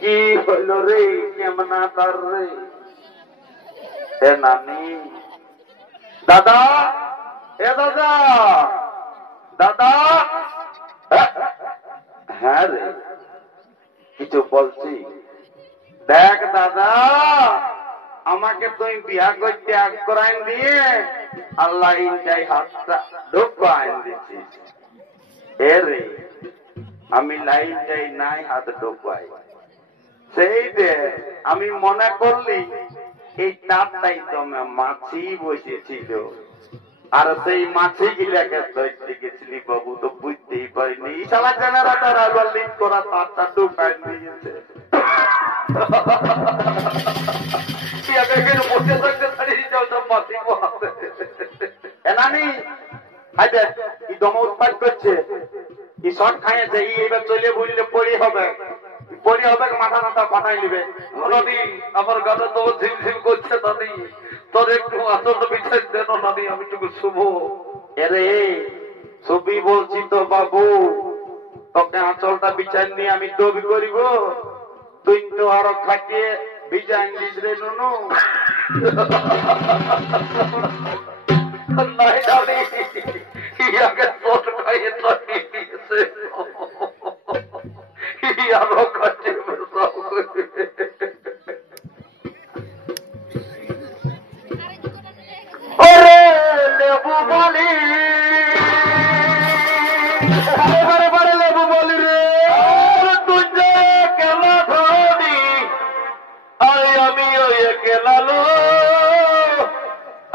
কি হইল রে কেমনা তার রে এ নানি দাদা এ দাদা দাদা হ্যাঁ রে কিছু বলছি দেখ দাদা আমাকে তুই বিয়া করতে আগ করাইন দিয়ে আল্লাহ ইনটাই হাতটা ঢোকা আইন দিচ্ছিস এ রে আমি লাইনটাই নাই হাত ঢোকাই সেই দে আমি মনে করলি এই তাপটাই তো মাছি বসেছিল আর সেই মাছি গিলাকে ধরতে গেছিলি বাবু তো বুঝতেই পারিনি সালা জেনারেটর আবার লিক করা তারটা ঢোকাই নিয়েছে উৎপাদ করছে কি শর্ট খাইয়েছে এবার চলে বললে পড়ি হবে মাথা মাথা পাঠাই নিবে নদী আমার গাটা তো ঝিলঝিল করছে নদী তোর একটু আচল বিচার দেন নদী আমি তোকে শুভ এরে ছবি বলছি তো বাবু তোকে আঁচলটা বিচার নিয়ে আমি দবি করিব তুই তো আরো খাটিয়ে বিজাইন দিস রে নুনু নাই দাবি ইয়াকে তোর খাইয়ে তৈরি দিয়েছে ইয়ারও খাটিয়ে ওরে লেবু বলি লেবু বলি রে তুই যে কেলা ধনি আরে আমি ওই কেলা লো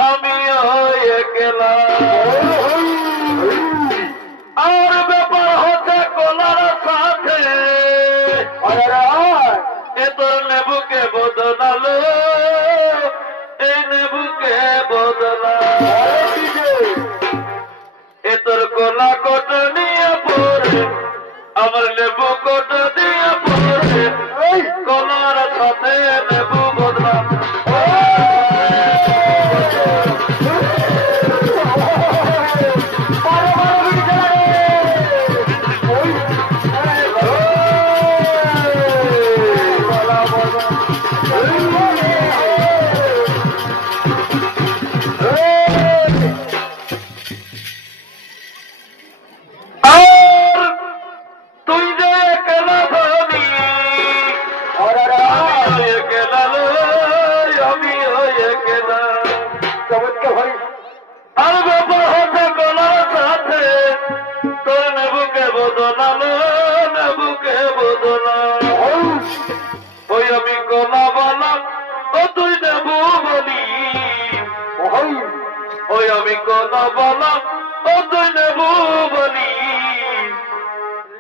আমি ওই কেলা আর ব্যাপার হচ্ছে কলার সাথে এ তোর লেবুকে বদলালো এই লেবুকে বদলা এ তোর কলা কট নিয়ে পড়ে আমার লেবু কট দিয়ে পড়ে কলার সাথে লেবু বদলা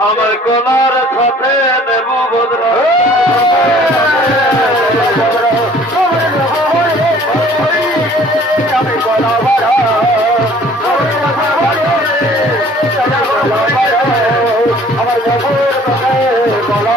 আমার কলার সাথে নেবু বদলা আমি কলা আমার কলা